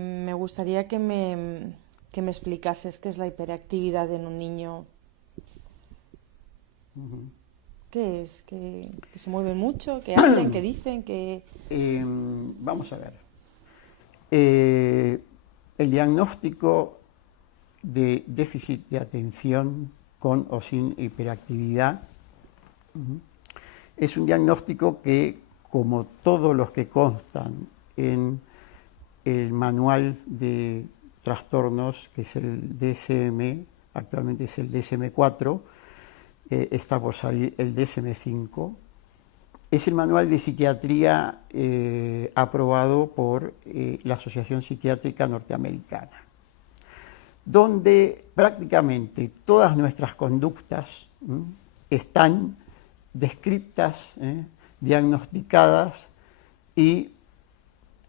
Me gustaría que me explicases qué es la hiperactividad en un niño. ¿Qué es? ¿Que se mueven mucho? ¿Que hablen? ¿Que dicen? Vamos a ver. El diagnóstico de déficit de atención con o sin hiperactividad es un diagnóstico que, como todos los que constan en el manual de trastornos, que es el DSM, actualmente es el DSM-4, está por salir el DSM-5, es el manual de psiquiatría aprobado por la Asociación Psiquiátrica Norteamericana, donde prácticamente todas nuestras conductas están descritas, diagnosticadas y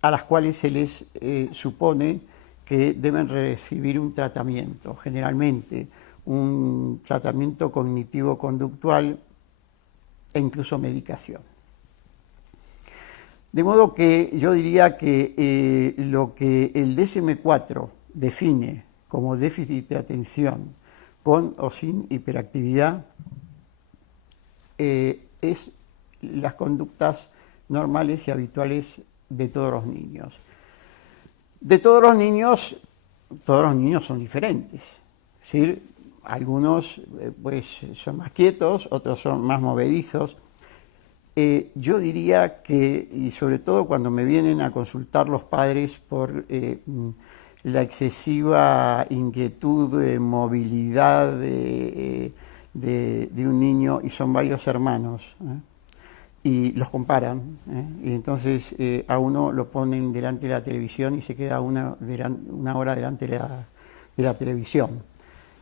a las cuales se les supone que deben recibir un tratamiento, generalmente un tratamiento cognitivo-conductual e incluso medicación. De modo que yo diría que lo que el DSM-4 define como déficit de atención con o sin hiperactividad es las conductas normales y habituales de todos los niños. De todos los niños son diferentes. Es decir, algunos pues, son más quietos, otros son más movedizos. Yo diría que, y sobre todo cuando me vienen a consultar los padres por la excesiva inquietud, movilidad de un niño, y son varios hermanos, y los comparan, y entonces a uno lo ponen delante de la televisión y se queda una hora delante de la televisión.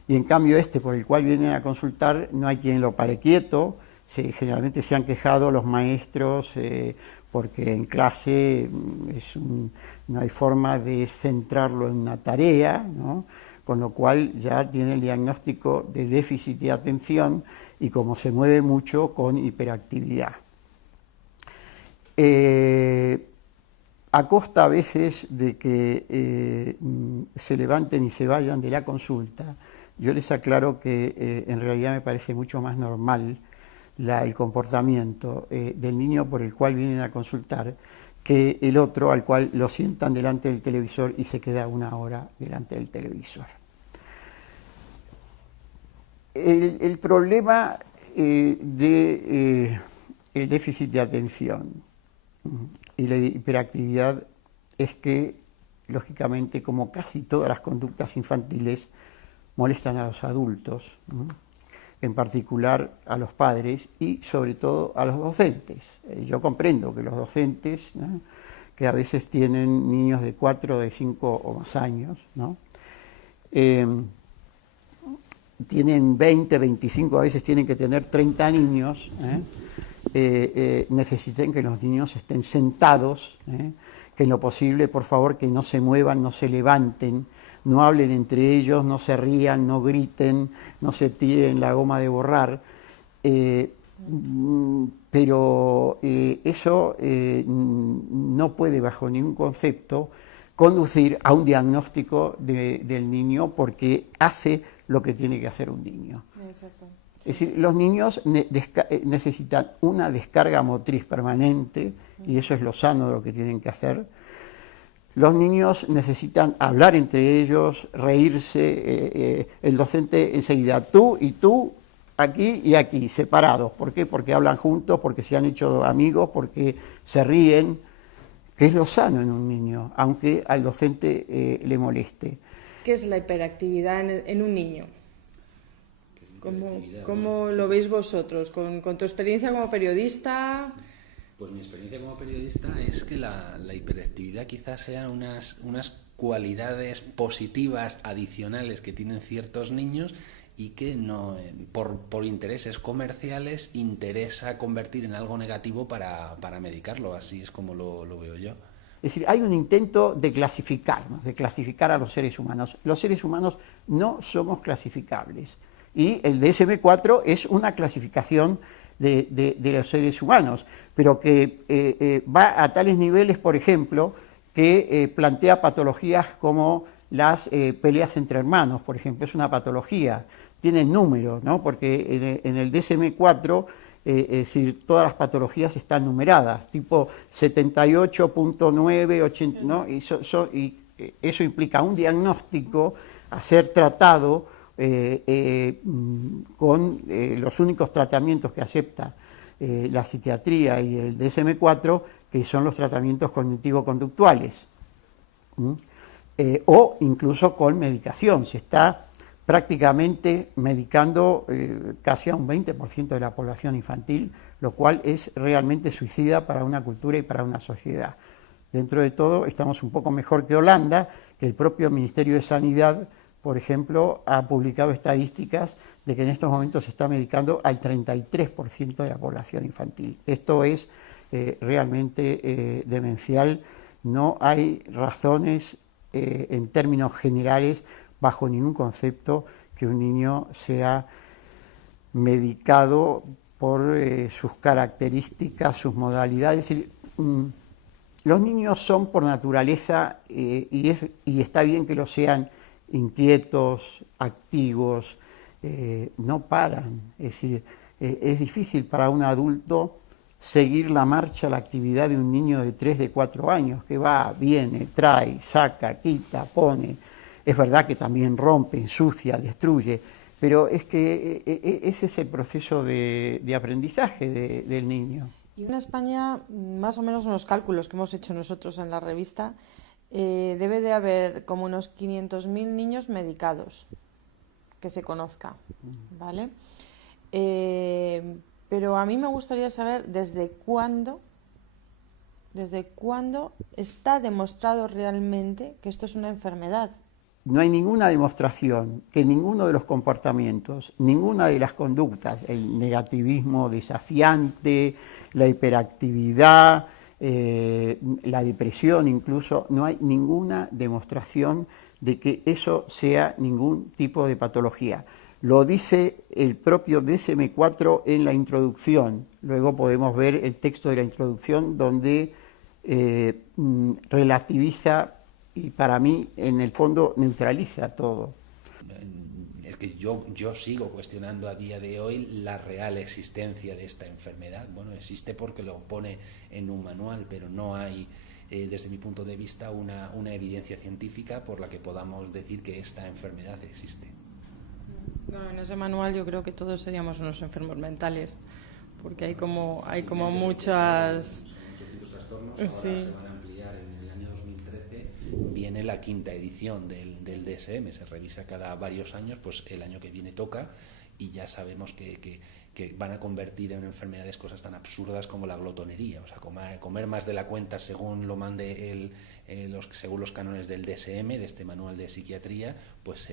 Y en cambio por el cual vienen a consultar, no hay quien lo pare quieto. Generalmente se han quejado los maestros porque en clase no hay forma de centrarlo en una tarea, ¿no? Con lo cual ya tiene el diagnóstico de déficit de atención y como se mueve mucho, con hiperactividad. A costa a veces de que se levanten y se vayan de la consulta, yo les aclaro que en realidad me parece mucho más normal el comportamiento del niño por el cual vienen a consultar que el otro al cual lo sientan delante del televisor y se queda una hora delante del televisor. El problema del déficit de atención y la hiperactividad es que, lógicamente, como casi todas las conductas infantiles, molestan a los adultos, en particular a los padres y sobre todo a los docentes. Yo comprendo que los docentes, ¿no?, que a veces tienen niños de 4, de 5 o más años, ¿no?, tienen 20, 25, a veces tienen que tener 30 niños, necesiten que los niños estén sentados, que en lo posible, por favor, que no se muevan, no se levanten, no hablen entre ellos, no se rían, no griten, no se tiren la goma de borrar, pero eso no puede bajo ningún concepto conducir a un diagnóstico del niño, porque hace lo que tiene que hacer un niño. Exacto. Sí. Es decir, los niños necesitan una descarga motriz permanente, y eso es lo sano de lo que tienen que hacer. Los niños necesitan hablar entre ellos, reírse, el docente enseguida, tú y tú, aquí y aquí, separados. ¿Por qué? Porque hablan juntos, porque se han hecho amigos, porque se ríen, que es lo sano en un niño, aunque al docente le moleste. ¿Qué es la hiperactividad en un niño? ¿Cómo lo veis vosotros? ¿Con tu experiencia como periodista? Pues mi experiencia como periodista es que la hiperactividad quizás sean unas cualidades positivas adicionales que tienen ciertos niños y que no, por intereses comerciales interesa convertir en algo negativo para medicarlo. Así es como lo veo yo. Es decir, hay un intento de clasificar a los seres humanos. Los seres humanos no somos clasificables. Y el DSM-4 es una clasificación de los seres humanos, pero que va a tales niveles, por ejemplo, que plantea patologías como las peleas entre hermanos, por ejemplo, es una patología, tiene números, ¿no? Porque en el DSM-4 es decir, todas las patologías están numeradas, tipo 78.9, 80, ¿no? Y eso implica un diagnóstico a ser tratado con los únicos tratamientos que acepta la psiquiatría y el DSM-4, que son los tratamientos cognitivo-conductuales, o incluso con medicación. Se está prácticamente medicando casi a un 20% de la población infantil, lo cual es realmente suicida para una cultura y para una sociedad. Dentro de todo, estamos un poco mejor que Holanda, que el propio Ministerio de Sanidad, por ejemplo, ha publicado estadísticas de que en estos momentos se está medicando al 33% de la población infantil. Esto es realmente demencial. No hay razones en términos generales, bajo ningún concepto, que un niño sea medicado por sus características, sus modalidades. Es decir, los niños son por naturaleza, y está bien que lo sean, inquietos, activos, no paran. Es decir, es difícil para un adulto seguir la marcha, la actividad de un niño de 3, de 4 años, que va, viene, trae, saca, quita, pone. Es verdad que también rompe, ensucia, destruye, pero es que ese es el proceso de aprendizaje del niño. Y en España, más o menos unos cálculos que hemos hecho nosotros en la revista, debe de haber como unos 500.000 niños medicados, que se conozca, ¿vale? Pero a mí me gustaría saber desde cuándo está demostrado realmente que esto es una enfermedad. No hay ninguna demostración que ninguno de los comportamientos, ninguna de las conductas, el negativismo desafiante, la hiperactividad, la depresión incluso, no hay ninguna demostración de que eso sea ningún tipo de patología. Lo dice el propio DSM-4 en la introducción. Luego podemos ver el texto de la introducción donde relativiza y para mí, en el fondo, neutraliza todo. Es que yo sigo cuestionando a día de hoy la real existencia de esta enfermedad. Bueno, existe porque lo pone en un manual, pero no hay, desde mi punto de vista, una evidencia científica por la que podamos decir que esta enfermedad existe. Bueno, en ese manual yo creo que todos seríamos unos enfermos mentales, porque hay como muchas... Muchos trastornos. Ahora sí. Se van a ampliar en el año 2013. Viene la 5ª edición del DSM, se revisa cada varios años, pues el año que viene toca y ya sabemos que van a convertir en enfermedades cosas tan absurdas como la glotonería, o sea, comer más de la cuenta según lo mande según los cánones del DSM, de este manual de psiquiatría, pues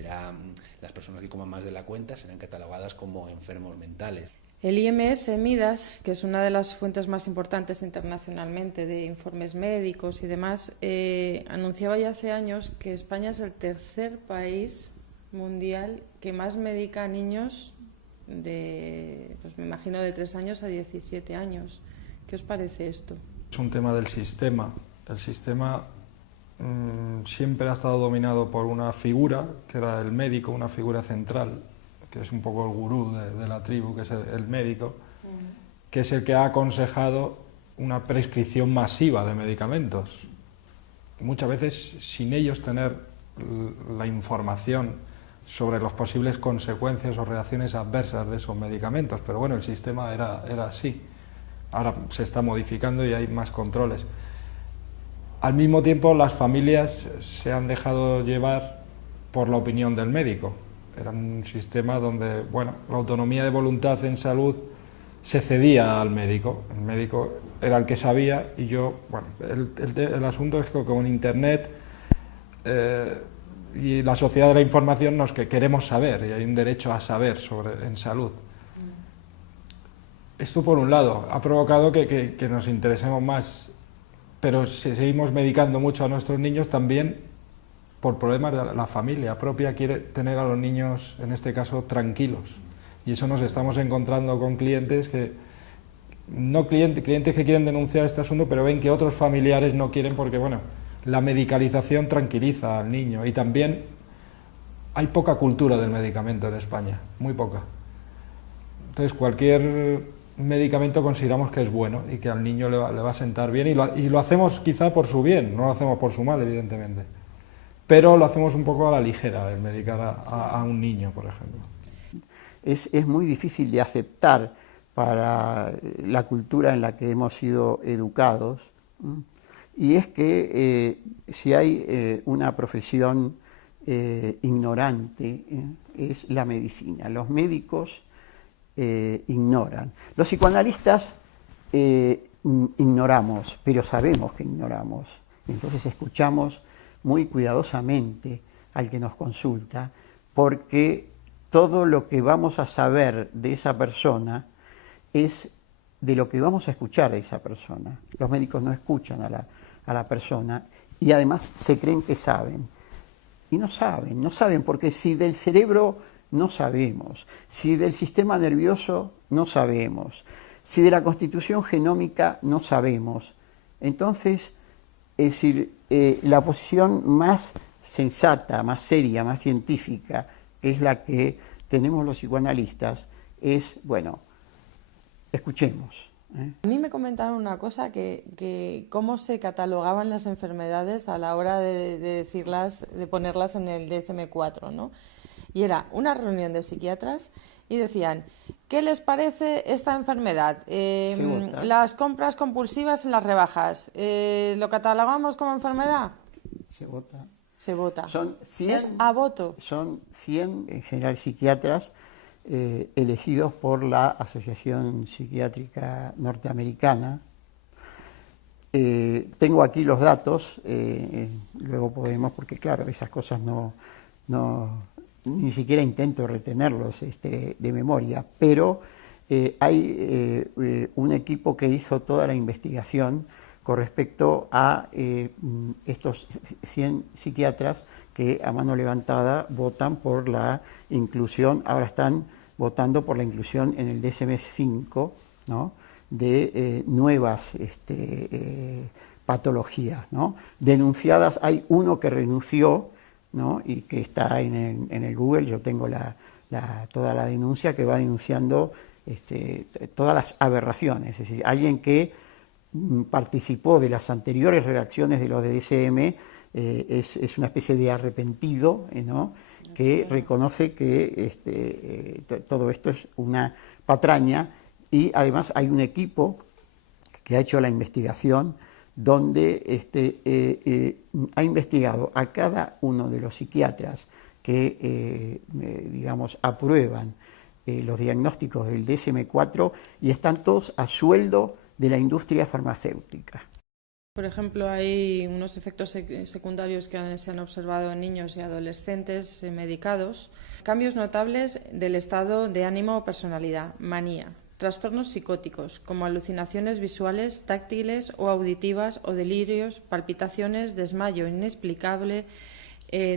las personas que coman más de la cuenta serán catalogadas como enfermos mentales. El IMS Midas, que es una de las fuentes más importantes internacionalmente de informes médicos y demás, anunciaba ya hace años que España es el tercer país mundial que más medica a niños pues me imagino de 3 años a 17 años. ¿Qué os parece esto? Es un tema del sistema. El sistema siempre ha estado dominado por una figura, que era el médico, una figura central, que es un poco el gurú de la tribu, que es el médico, que es el que ha aconsejado una prescripción masiva de medicamentos. Muchas veces sin ellos tener la información sobre las posibles consecuencias o reacciones adversas de esos medicamentos, pero bueno, el sistema era así. Ahora se está modificando y hay más controles. Al mismo tiempo, las familias se han dejado llevar por la opinión del médico. Era un sistema donde, bueno, la autonomía de voluntad en salud se cedía al médico. El médico era el que sabía y yo, bueno, el asunto es que con Internet y la sociedad de la información que queremos saber, y hay un derecho a saber en salud. Esto, por un lado, ha provocado que nos interesemos más, pero si seguimos medicando mucho a nuestros niños también por problemas de la familia propia quiere tener a los niños, en este caso, tranquilos. Y eso nos estamos encontrando con clientes que clientes que quieren denunciar este asunto, pero ven que otros familiares no quieren porque, bueno, La medicalización tranquiliza al niño y también hay poca cultura del medicamento en España, muy poca. Entonces cualquier medicamento consideramos que es bueno y que al niño le va a sentar bien y lo hacemos quizá por su bien, no lo hacemos por su mal, evidentemente. Pero lo hacemos un poco a la ligera, el medicar a un niño, por ejemplo. Es muy difícil de aceptar para la cultura en la que hemos sido educados, y es que si hay una profesión ignorante, es la medicina. Los médicos ignoran. Los psicoanalistas ignoramos, pero sabemos que ignoramos. Entonces escuchamos muy cuidadosamente al que nos consulta, porque todo lo que vamos a saber de esa persona es de lo que vamos a escuchar de esa persona. Los médicos no escuchan a la persona y además se creen que saben. Y no saben, porque si del cerebro no sabemos, si del sistema nervioso no sabemos, si de la constitución genómica no sabemos, entonces, es decir, la posición más sensata, más seria, más científica, que es la que tenemos los psicoanalistas, es, bueno, escuchemos. A mí me comentaron una cosa, que cómo se catalogaban las enfermedades a la hora de decirlas, de ponerlas en el DSM-4, ¿no? Y era una reunión de psiquiatras y decían, ¿qué les parece esta enfermedad? Las compras compulsivas en las rebajas, ¿lo catalogamos como enfermedad? Se vota. Se vota. Son 100, es a voto. Son 100, en general, psiquiatras elegidos por la Asociación Psiquiátrica Norteamericana. Tengo aquí los datos, luego podemos, porque claro, esas cosas ni siquiera intento retenerlos de memoria, pero hay un equipo que hizo toda la investigación con respecto a estos 100 psiquiatras que a mano levantada votan por la inclusión, ahora están votando por la inclusión en el DSM-5, ¿no?, de nuevas patologías, ¿no?, denunciadas. Hay uno que renunció, ¿no?, y que está en el Google. Yo tengo toda la denuncia, que va denunciando todas las aberraciones. Es decir, alguien que participó de las anteriores redacciones de los de DSM es una especie de arrepentido, ¿no?, que reconoce que todo esto es una patraña, y además hay un equipo que ha hecho la investigación donde ha investigado a cada uno de los psiquiatras que, digamos, aprueban los diagnósticos del DSM-4, y están todos a sueldo de la industria farmacéutica. Por ejemplo, hay unos efectos secundarios que se han observado en niños y adolescentes medicados. Cambios notables del estado de ánimo o personalidad, manía. Trastornos psicóticos, como alucinaciones visuales, táctiles o auditivas, o delirios, palpitaciones, desmayo inexplicable,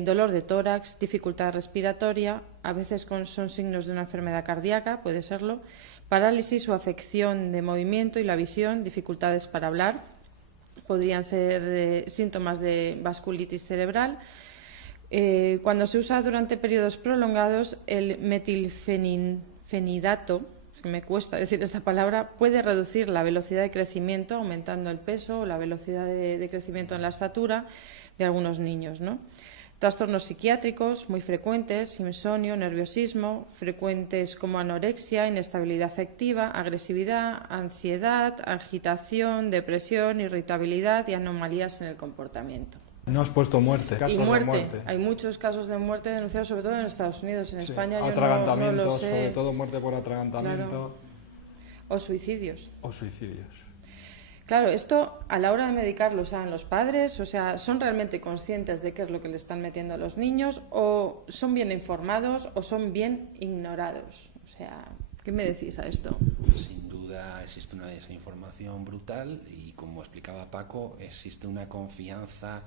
dolor de tórax, dificultad respiratoria, a veces son signos de una enfermedad cardíaca, puede serlo, parálisis o afección de movimiento y la visión, dificultades para hablar. Podrían ser síntomas de vasculitis cerebral. Cuando se usa durante periodos prolongados, el metilfenidato, que me cuesta decir esta palabra, puede reducir la velocidad de crecimiento, aumentando el peso o la velocidad de crecimiento en la estatura de algunos niños, ¿no? Trastornos psiquiátricos muy frecuentes, insomnio, nerviosismo, frecuentes como anorexia, inestabilidad afectiva, agresividad, ansiedad, agitación, depresión, irritabilidad y anomalías en el comportamiento. No has puesto muerte. Y muerte. Hay muchos casos de muerte denunciados, sobre todo en Estados Unidos. En España yo no lo sé. Sobre todo muerte por atragantamiento. Claro. O suicidios. O suicidios. Claro, esto a la hora de medicarlo, o sea, los padres, o sea, ¿son realmente conscientes de qué es lo que le están metiendo a los niños, o son bien informados o son bien ignorados? O sea, ¿qué me decís a esto? Sin duda existe una desinformación brutal y, como explicaba Paco, existe una confianza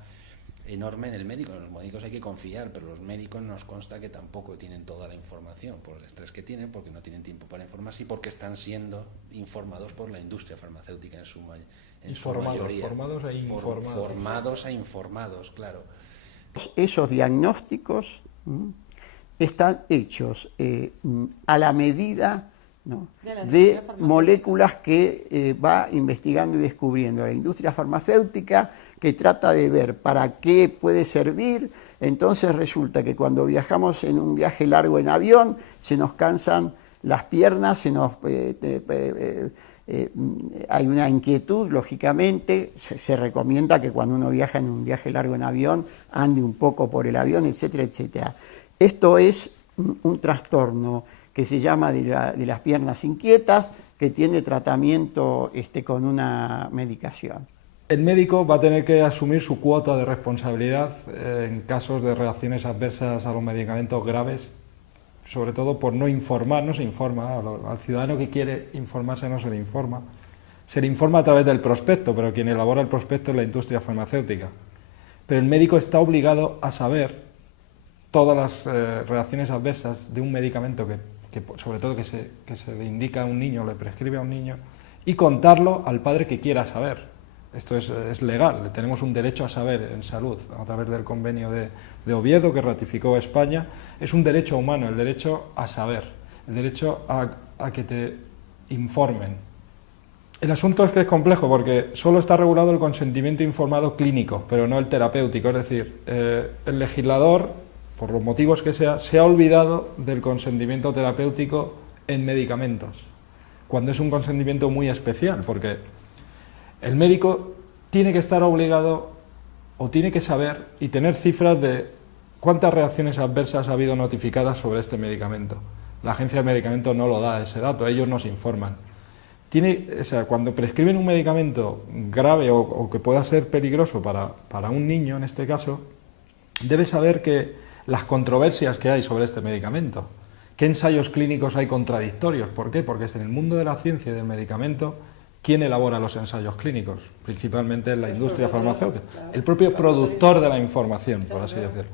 enorme en el médico. En los médicos hay que confiar, pero los médicos nos consta que tampoco tienen toda la información por el estrés que tienen, porque no tienen tiempo para informarse y porque están siendo informados por la industria farmacéutica en su mayoría. Formados e informados. Formados e informados, claro. Esos diagnósticos están hechos a la medida, ¿no?, de moléculas que va investigando y descubriendo la industria farmacéutica, que trata de ver para qué puede servir. Entonces resulta que cuando viajamos en un viaje largo en avión, se nos cansan las piernas, hay una inquietud, lógicamente, se recomienda que cuando uno viaja en un viaje largo en avión, ande un poco por el avión, etcétera, etcétera. Esto es un trastorno que se llama de las piernas inquietas, que tiene tratamiento con una medicación. El médico va a tener que asumir su cuota de responsabilidad en casos de reacciones adversas a los medicamentos graves, sobre todo por no informar, no se informa, al ciudadano que quiere informarse no se le informa. Se le informa a través del prospecto, pero quien elabora el prospecto es la industria farmacéutica. Pero el médico está obligado a saber todas las reacciones adversas de un medicamento que sobre todo que se le indica a un niño, le prescribe a un niño, y contarlo al padre que quiera saber. Esto es legal, tenemos un derecho a saber en salud, a través del convenio de Oviedo que ratificó España. Es un derecho humano, el derecho a saber, el derecho a que te informen. El asunto es que es complejo porque solo está regulado el consentimiento informado clínico, pero no el terapéutico. Es decir, el legislador, por los motivos que sea, se ha olvidado del consentimiento terapéutico en medicamentos, cuando es un consentimiento muy especial, porque el médico tiene que estar obligado o tiene que saber y tener cifras de cuántas reacciones adversas ha habido notificadas sobre este medicamento. La agencia de medicamentos no lo da ese dato, ellos nos informan. Cuando prescriben un medicamento grave o que pueda ser peligroso para un niño, en este caso, debe saber que las controversias que hay sobre este medicamento, qué ensayos clínicos hay contradictorios. ¿Por qué? Porque es en el mundo de la ciencia y del medicamento ¿quién elabora los ensayos clínicos? Principalmente la industria farmacéutica, el propio productor de la información, por así decirlo.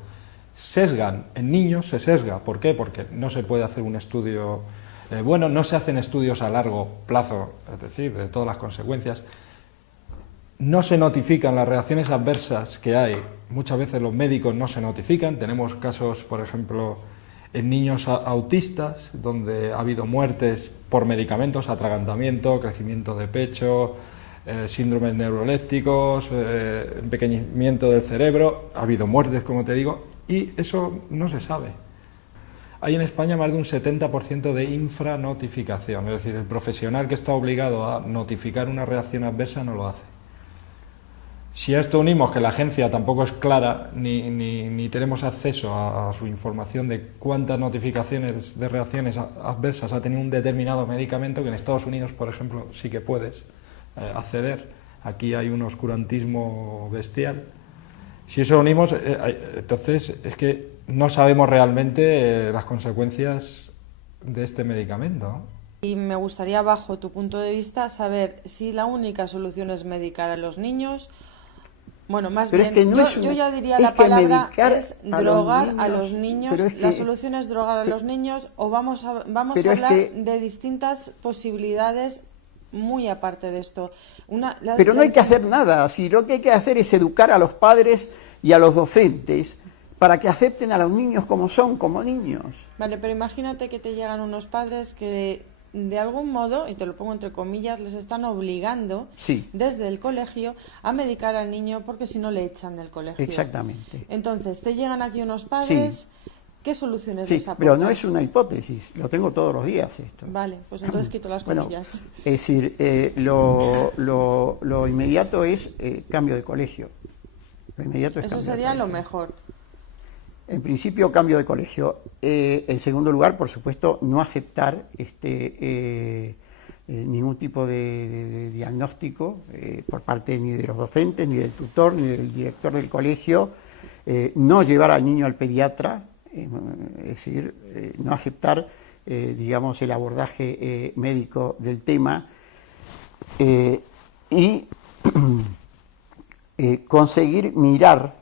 Sesgan, en niños se sesga. ¿Por qué? Porque no se puede hacer un estudio, no se hacen estudios a largo plazo, es decir, de todas las consecuencias. No se notifican las reacciones adversas que hay. Muchas veces los médicos no se notifican. Tenemos casos, por ejemplo, en niños autistas, donde ha habido muertes por medicamentos, atragantamiento, crecimiento de pecho, síndromes neurolépticos, empequeñecimiento del cerebro. Ha habido muertes, como te digo, y eso no se sabe. Hay en España más de un 70% de infranotificación, es decir, el profesional que está obligado a notificar una reacción adversa no lo hace. Si a esto unimos que la agencia tampoco es clara, ni tenemos acceso a su información de cuántas notificaciones de reacciones adversas ha tenido un determinado medicamento, que en Estados Unidos, por ejemplo, sí que puedes acceder. Aquí hay un oscurantismo bestial. Si eso unimos, entonces es que no sabemos realmente las consecuencias de este medicamento, ¿no? Y me gustaría, bajo tu punto de vista, saber si la única solución es medicar a los niños. Bueno, más pero bien, es que no yo ya diría la palabra es drogar a los niños. ¿La solución es drogar a los niños o vamos a hablar de distintas posibilidades muy aparte de esto? Pero no hay que hacer nada, si lo que hay que hacer es educar a los padres y a los docentes para que acepten a los niños como son, como niños. Vale, pero imagínate que te llegan unos padres que de algún modo, y te lo pongo entre comillas, les están obligando desde el colegio a medicar al niño porque si no le echan del colegio. Exactamente. Entonces, te llegan aquí unos padres, ¿qué soluciones les aportas? Pero no es una hipótesis, lo tengo todos los días esto. Vale, pues entonces quito las comillas. Es decir, lo inmediato es cambio de colegio. Lo inmediato es eso sería lo mejor. En principio, cambio de colegio. En segundo lugar, por supuesto, no aceptar ningún tipo de diagnóstico por parte ni de los docentes, ni del tutor, ni del director del colegio. No llevar al niño al pediatra, es decir, no aceptar, digamos, el abordaje médico del tema y conseguir mirar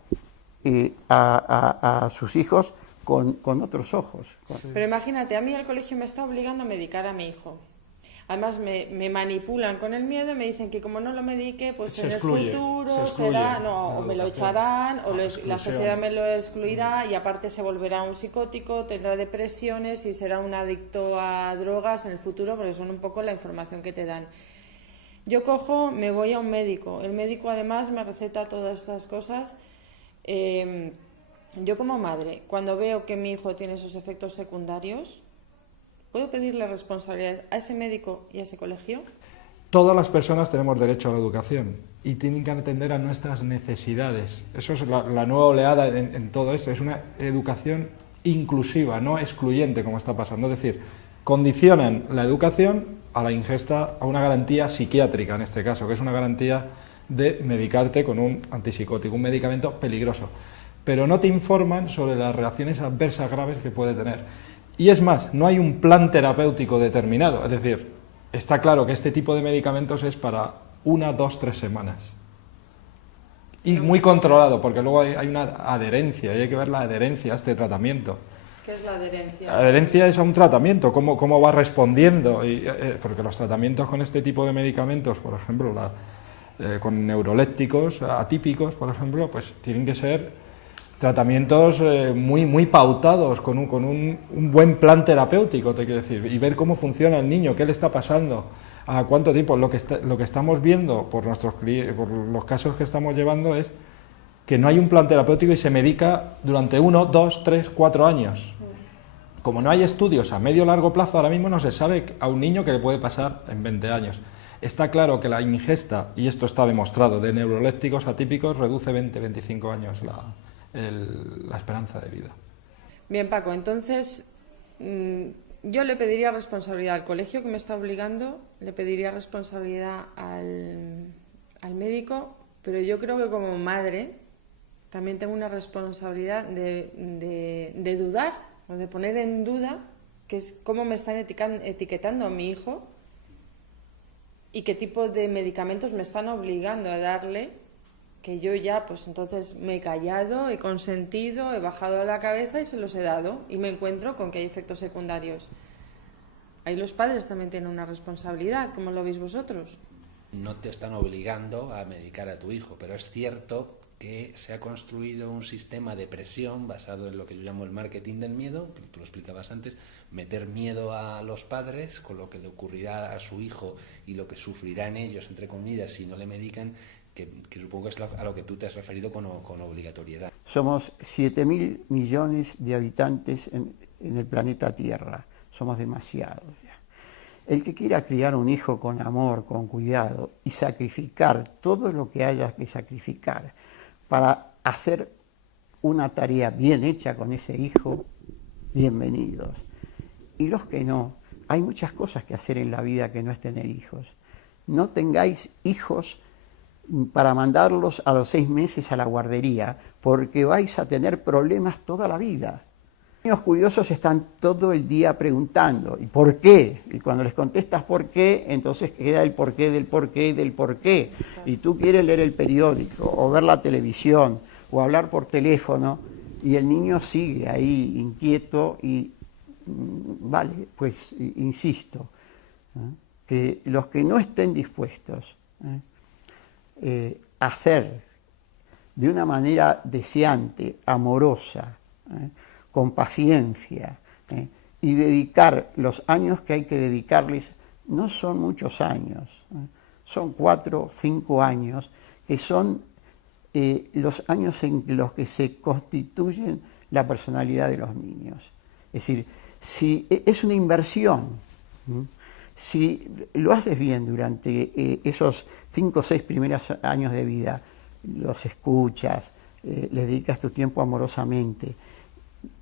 a sus hijos con otros ojos. Pero imagínate, a mí el colegio me está obligando a medicar a mi hijo. Además me manipulan con el miedo y me dicen que como no lo medique, pues en el futuro será, no, o me lo echarán, o la sociedad me lo excluirá y aparte se volverá un psicótico, tendrá depresiones y será un adicto a drogas en el futuro, porque son un poco la información que te dan. Yo cojo, me voy a un médico, el médico además me receta todas estas cosas. Yo como madre, cuando veo que mi hijo tiene esos efectos secundarios, ¿puedo pedirle responsabilidades a ese médico y a ese colegio? Todas las personas tenemos derecho a la educación y tienen que atender a nuestras necesidades. Eso es la nueva oleada en todo esto. Es una educación inclusiva, no excluyente, como está pasando. Es decir, condicionan la educación a la ingesta, a una garantía psiquiátrica, en este caso, que es una garantía de medicarte con un antipsicótico, un medicamento peligroso. Pero no te informan sobre las reacciones adversas graves que puede tener. Y es más, no hay un plan terapéutico determinado, es decir, está claro que este tipo de medicamentos es para 1, 2, 3 semanas. Y muy controlado, porque luego hay una adherencia, y hay que ver la adherencia a este tratamiento. ¿Qué es la adherencia? La adherencia es a un tratamiento, cómo va respondiendo, porque los tratamientos con este tipo de medicamentos, por ejemplo, con neurolépticos atípicos, por ejemplo, pues tienen que ser tratamientos muy pautados, con un buen plan terapéutico, te quiero decir, y ver cómo funciona el niño, qué le está pasando, a cuánto tiempo. Lo que estamos viendo por los casos que estamos llevando es que no hay un plan terapéutico y se medica durante 1, 2, 3, 4 años. Como no hay estudios a medio o largo plazo, ahora mismo no se sabe a un niño qué le puede pasar en 20 años. Está claro que la ingesta, y esto está demostrado, de neurolépticos atípicos reduce 20-25 años la esperanza de vida. Bien, Paco, entonces yo le pediría responsabilidad al colegio que me está obligando, le pediría responsabilidad al médico, pero yo creo que como madre también tengo una responsabilidad de dudar o de poner en duda que es cómo me están etiquetando a mi hijo y qué tipo de medicamentos me están obligando a darle, que yo ya, pues entonces me he callado, he consentido, he bajado la cabeza y se los he dado y me encuentro con que hay efectos secundarios. Ahí los padres también tienen una responsabilidad, ¿cómo lo veis vosotros? No te están obligando a medicar a tu hijo, pero es cierto que se ha construido un sistema de presión basado en lo que yo llamo el marketing del miedo, que tú lo explicabas antes, meter miedo a los padres con lo que le ocurrirá a su hijo y lo que sufrirán ellos, entre comillas, si no le medican, que supongo que es a lo que tú te has referido con obligatoriedad. Somos 7.000 millones de habitantes en el planeta Tierra, somos demasiados ya. El que quiera criar un hijo con amor, con cuidado y sacrificar todo lo que haya que sacrificar para hacer una tarea bien hecha con ese hijo, bienvenidos. Y los que no, hay muchas cosas que hacer en la vida que no es tener hijos. No tengáis hijos para mandarlos a los 6 meses a la guardería, porque vais a tener problemas toda la vida. Los niños curiosos están todo el día preguntando, ¿y por qué? Y cuando les contestas por qué, entonces queda el porqué del porqué del porqué. Y tú quieres leer el periódico, o ver la televisión, o hablar por teléfono, y el niño sigue ahí inquieto y, vale, pues insisto, que los que no estén dispuestos a hacer de una manera deseante, amorosa, con paciencia, y dedicar los años que hay que dedicarles, no son muchos años, son 4 o 5 años, que son los años en los que se constituyen la personalidad de los niños. Es decir, si es una inversión, si lo haces bien durante esos 5 o 6 primeros años de vida, los escuchas, les dedicas tu tiempo amorosamente,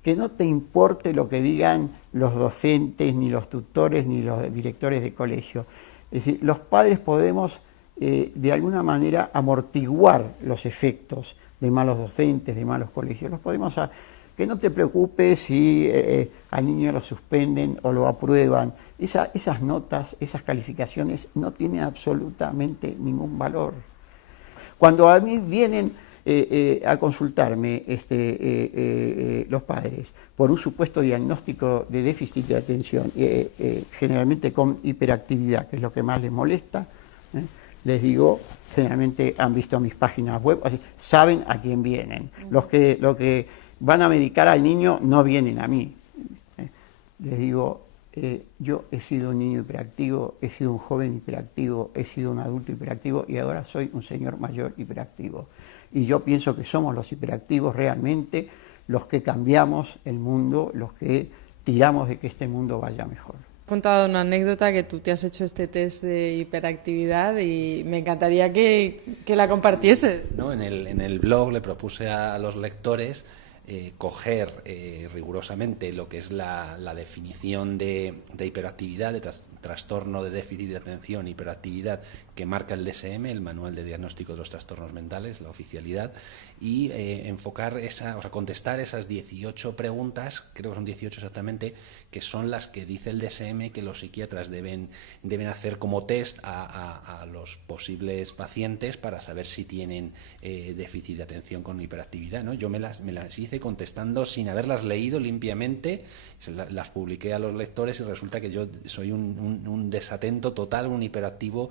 que no te importe lo que digan los docentes, ni los tutores, ni los directores de colegio. Es decir, los padres podemos de alguna manera amortiguar los efectos de malos docentes, de malos colegios. Los podemos que no te preocupes si al niño lo suspenden o lo aprueban. Esas notas, esas calificaciones no tienen absolutamente ningún valor. Cuando a mí vienen a consultarme los padres por un supuesto diagnóstico de déficit de atención, generalmente con hiperactividad, que es lo que más les molesta, les digo, generalmente han visto mis páginas web, así, saben a quién vienen. Los que van a medicar al niño no vienen a mí. Les digo, yo he sido un niño hiperactivo, he sido un joven hiperactivo, he sido un adulto hiperactivo y ahora soy un señor mayor hiperactivo. Y yo pienso que somos los hiperactivos realmente los que cambiamos el mundo, los que tiramos de que este mundo vaya mejor. He contado una anécdota que tú te has hecho este test de hiperactividad y me encantaría que la compartieses. ¿No? En el blog le propuse a los lectores coger rigurosamente lo que es la definición de hiperactividad, de trastorno de déficit de atención, hiperactividad, que marca el DSM, el Manual de Diagnóstico de los Trastornos Mentales, la oficialidad, y contestar esas 18 preguntas, creo que son 18 exactamente, que son las que dice el DSM que los psiquiatras deben hacer como test a los posibles pacientes para saber si tienen déficit de atención con hiperactividad, ¿no? Yo me las hice contestando sin haberlas leído limpiamente, las publiqué a los lectores y resulta que yo soy un desatento total, un hiperactivo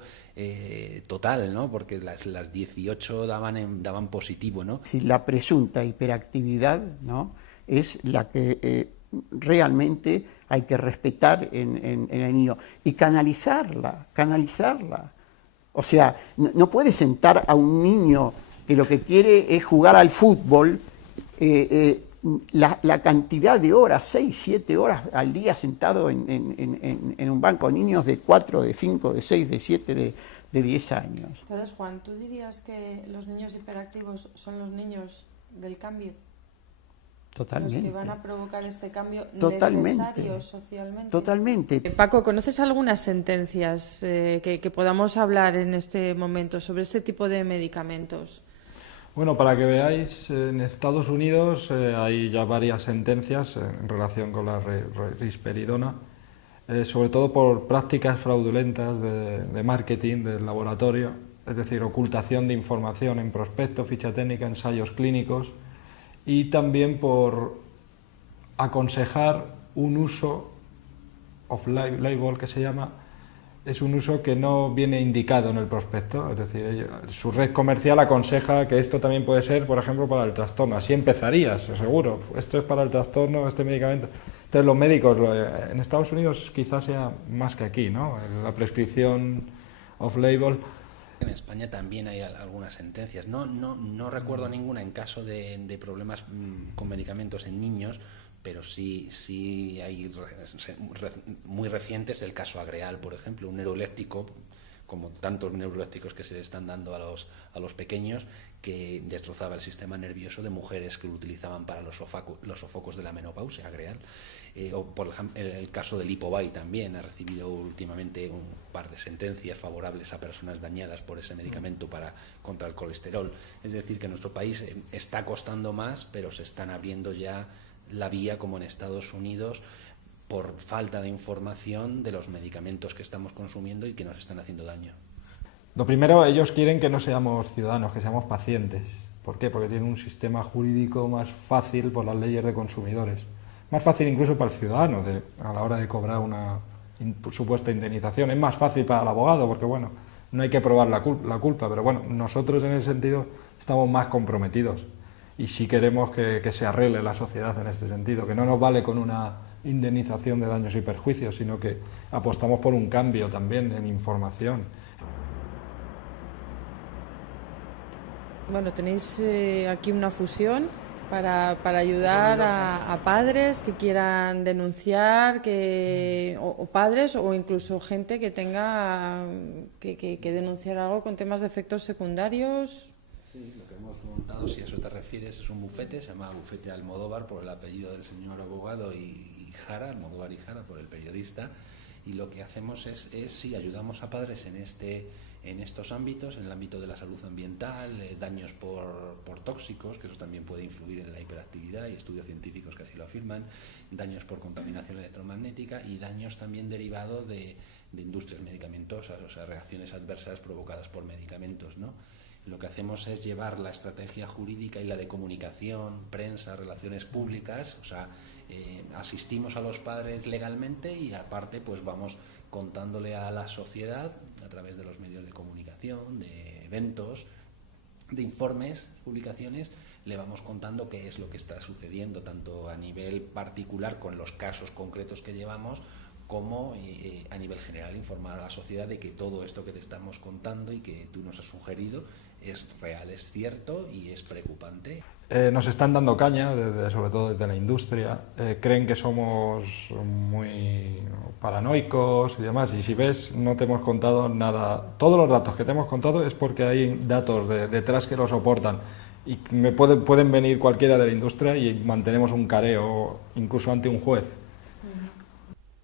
total, ¿no? Porque las 18 daban positivo, ¿no? Si la presunta hiperactividad, ¿no?, es la que realmente hay que respetar en el niño y canalizarla. O sea, no puedes sentar a un niño que lo que quiere es jugar al fútbol, la cantidad de horas, 6, 7 horas al día sentado en un banco, niños de 4, de 5, de 6, de 7, de 10 años. Entonces, Juan, ¿tú dirías que los niños hiperactivos son los niños del cambio? Totalmente. Los que van a provocar este cambio Totalmente. necesario socialmente. Totalmente. Paco, ¿conoces algunas sentencias que podamos hablar en este momento sobre este tipo de medicamentos? Bueno, para que veáis, en Estados Unidos hay ya varias sentencias en relación con la risperidona, sobre todo por prácticas fraudulentas de marketing del laboratorio, es decir, ocultación de información en prospectos, ficha técnica, ensayos clínicos, y también por aconsejar un uso off-label, que se llama, es un uso que no viene indicado en el prospecto, es decir, su red comercial aconseja que esto también puede ser, por ejemplo, para el trastorno. Así empezarías, seguro, esto es para el trastorno, este medicamento. Entonces los médicos, en Estados Unidos quizás sea más que aquí, ¿no? La prescripción off-label. En España también hay algunas sentencias. No recuerdo ninguna en caso de problemas con medicamentos en niños, pero sí hay muy recientes, el caso Agreal, por ejemplo, un neuroeléctrico, como tantos neuroeléctricos que se le están dando a los pequeños, que destrozaba el sistema nervioso de mujeres que lo utilizaban para los sofocos de la menopausia, Agreal. O por ejemplo, el caso del Lipovay también ha recibido últimamente un par de sentencias favorables a personas dañadas por ese medicamento contra el colesterol. Es decir, que en nuestro país está costando más, pero se están abriendo ya la vía, como en Estados Unidos, por falta de información de los medicamentos que estamos consumiendo y que nos están haciendo daño. Lo primero, ellos quieren que no seamos ciudadanos, que seamos pacientes. ¿Por qué? Porque tienen un sistema jurídico más fácil por las leyes de consumidores. Más fácil incluso para el ciudadano a la hora de cobrar una supuesta indemnización. Es más fácil para el abogado porque, bueno, no hay que probar la culpa, pero bueno, nosotros en ese sentido estamos más comprometidos y sí queremos que se arregle la sociedad en este sentido, que no nos vale con una indemnización de daños y perjuicios, sino que apostamos por un cambio también en información. Bueno, tenéis aquí una fusión para ayudar a padres que quieran denunciar, o padres o incluso gente que tenga que denunciar algo con temas de efectos secundarios. Sí, lo que hemos montado, si a eso te refieres, es un bufete, se llama Bufete Almodóvar por el apellido del señor abogado y Jara, Almodóvar y Jara por el periodista, y lo que hacemos es ayudamos a padres en estos ámbitos, en el ámbito de la salud ambiental, daños por tóxicos, que eso también puede influir en la hiperactividad, y estudios científicos que así lo afirman, daños por contaminación electromagnética y daños también derivados de industrias medicamentosas, o sea, reacciones adversas provocadas por medicamentos, ¿no? Lo que hacemos es llevar la estrategia jurídica y la de comunicación, prensa, relaciones públicas, o sea, asistimos a los padres legalmente y aparte pues vamos contándole a la sociedad a través de los medios de comunicación, de eventos, de informes, publicaciones, le vamos contando qué es lo que está sucediendo tanto a nivel particular con los casos concretos que llevamos como a nivel general informar a la sociedad de que todo esto que te estamos contando y que tú nos has sugerido es real, es cierto y es preocupante. Nos están dando caña, sobre todo desde la industria, creen que somos muy paranoicos y demás, y si ves, no te hemos contado nada, todos los datos que te hemos contado es porque hay datos detrás que lo soportan, y pueden venir cualquiera de la industria y mantenemos un careo incluso ante un juez.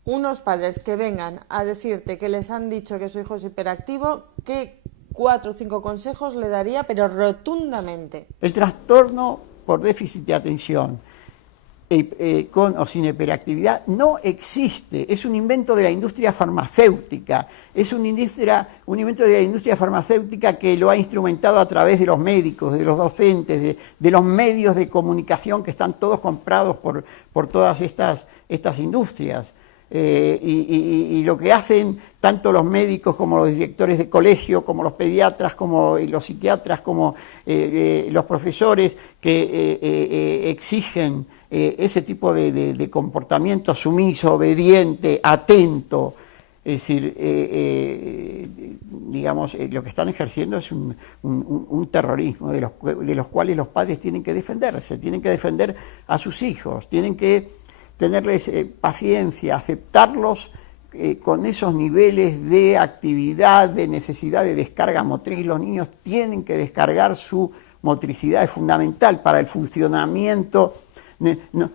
Unos padres que vengan a decirte que les han dicho que su hijo es hiperactivo, ¿qué 4 o 5 consejos le daría, pero rotundamente? El trastorno por déficit de atención con o sin hiperactividad no existe, es un invento de la industria farmacéutica, es un invento de la industria farmacéutica que lo ha instrumentado a través de los médicos, de los docentes, de los medios de comunicación que están todos comprados por todas estas industrias. Y lo que hacen tanto los médicos como los directores de colegio, como los pediatras, como los psiquiatras, como los profesores que exigen ese tipo de comportamiento sumiso, obediente, atento, es decir, digamos, lo que están ejerciendo es un terrorismo de los cuales los padres tienen que defenderse, tienen que defender a sus hijos, tienen que tenerles paciencia, aceptarlos con esos niveles de actividad, de necesidad de descarga motriz. Los niños tienen que descargar su motricidad, es fundamental para el funcionamiento.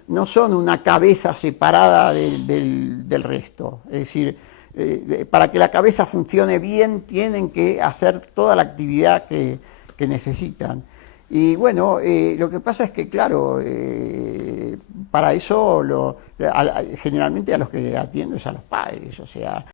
No son una cabeza separada del resto, es decir, para que la cabeza funcione bien tienen que hacer toda la actividad que necesitan. Y bueno, lo que pasa es que, claro, para eso generalmente a los que atiendo es a los padres, o sea,